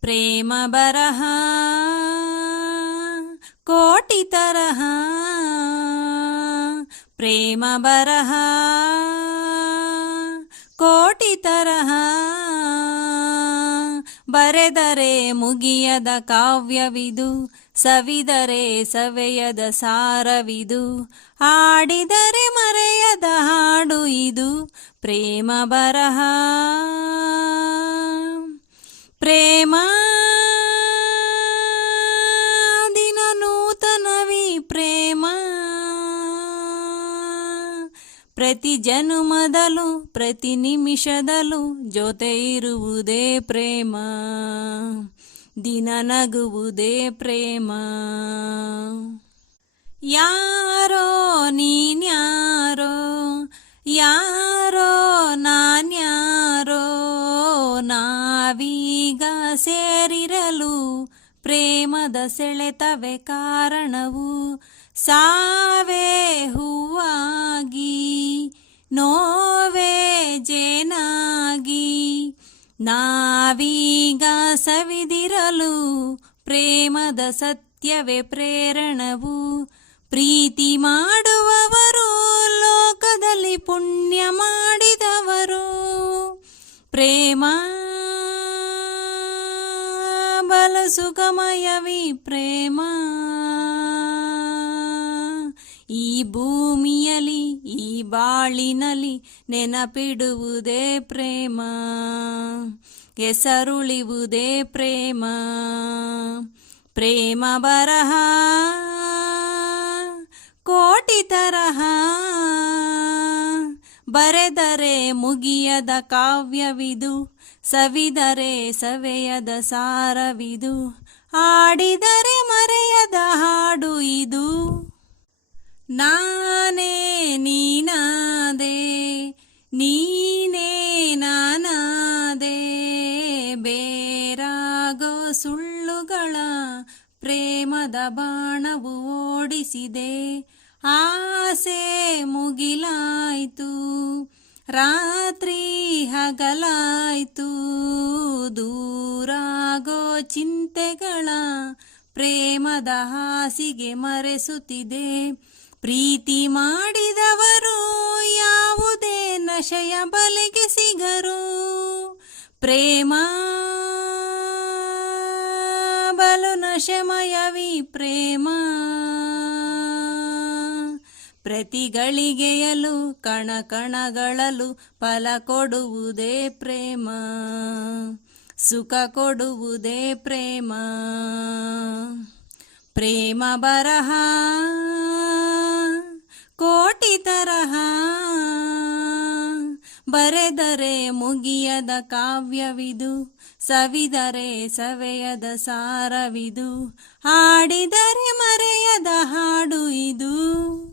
ಪ್ರೇಮ ಬರಹ ಕೋಟಿ ತರಹ, ಪ್ರೇಮ ಬರಹ ಕೋಟಿ ತರಹ, ಬರೆದರೆ ಮುಗಿಯದ ಕಾವ್ಯವಿದು, ಸವಿದರೆ ಸವೆಯದ ಸಾರವಿದು, ಹಾಡಿದರೆ ಮರೆಯದ ಹಾಡು ಇದು ಪ್ರೇಮ ಬರಹ. ಪ್ರೇಮ ದಿನ ನೂತನವಿ ಪ್ರೇಮ, ಪ್ರತಿ ಜನುಮದಲು ಪ್ರತಿ ನಿಮಿಷದಲು ಜೊತೆ ಇರುವುದೇ ಪ್ರೇಮ, ದಿನ ನಗುವುದೇ ಪ್ರೇಮ. ಯಾರೋ ನೀನ್ಯಾರೋ, ಯಾರೋ ನಾನ್ಯಾರೋ, ನಾವೀಗ ಸೇರಿರಲು ಪ್ರೇಮದ ಸೆಳೆತವೇ ಕಾರಣವು. ಸಾವೇ ಹೂವಾಗಿ, ನೋವೇ ಜೇನಾಗಿ, ನಾವೀಗ ಸವಿದಿರಲು ಪ್ರೇಮದ ಸತ್ಯವೇ ಪ್ರೇರಣವು. ಪ್ರೀತಿ ಮಾಡುವವರು ಲೋಕದಲ್ಲಿ ಪುಣ್ಯ ಮಾಡಿದವರು, ಪ್ರೇಮ ಬಲು ಸುಖಮಯವೀ ಪ್ರೇಮ. ಈ ಭೂಮಿಯಲ್ಲಿ ಈ ಬಾಳಿನಲ್ಲಿ ನೆನಪಿಡುವುದೇ ಪ್ರೇಮ, ಹೆಸರುಳಿವುದೇ ಪ್ರೇಮ. ಪ್ರೇಮ ಬರಹ ಕೋಟಿ ತರಹ, ಬರೆದರೆ ಮುಗಿಯದ ಕಾವ್ಯವಿದು, ಸವಿದರೆ ಸವೆಯದ ಸಾರವಿದು, ಹಾಡಿದರೆ ಮರೆಯದ ಹಾಡು ಇದು. ನಾನೇ ನೀನಾದೆ, ನೀನೇ ನಾನಾದೆ, ಬೇರಾಗೋ ಸುಳ್ಳುಗಳ ಪ್ರೇಮದ ಬಾಣವು ಓಡಿಸಿದೆ. ಆಸೆ ಮುಗಿಲಾಯ್ತು, ರಾತ್ರಿ ಹಗಲಾಯ್ತು, ದೂರಾಗೋ ಚಿಂತೆಗಳ ಪ್ರೇಮದ ಹಾಸಿಗೆ ಮರೆಸುತ್ತಿದೆ. ಪ್ರೀತಿ ಮಾಡಿದವರು ಯಾವುದೇ ನಶೆಯ ಬಲೆಗೆ ಸಿಗರು, ಪ್ರೇಮ ಬಲು ನಶೆಮಯವೀ ಪ್ರೇಮ. ಪ್ರತಿ ಗಳಿಗೆಯಲು ಕಣ ಕಣಗಳಲು ಫಲ ಕೊಡುವುದೇ ಪ್ರೇಮ, ಸುಖ ಕೊಡುವುದೇ ಪ್ರೇಮ. ಪ್ರೇಮ ಬರಹ ಕೋಟಿ ತರಹ, ಬರೆದರೆ ಮುಗಿಯದ ಕಾವ್ಯವಿದು, ಸವಿದರೆ ಸವೆಯದ ಸಾರವಿದು, ಹಾಡಿದರೆ ಮರೆಯದ ಹಾಡು ಇದು.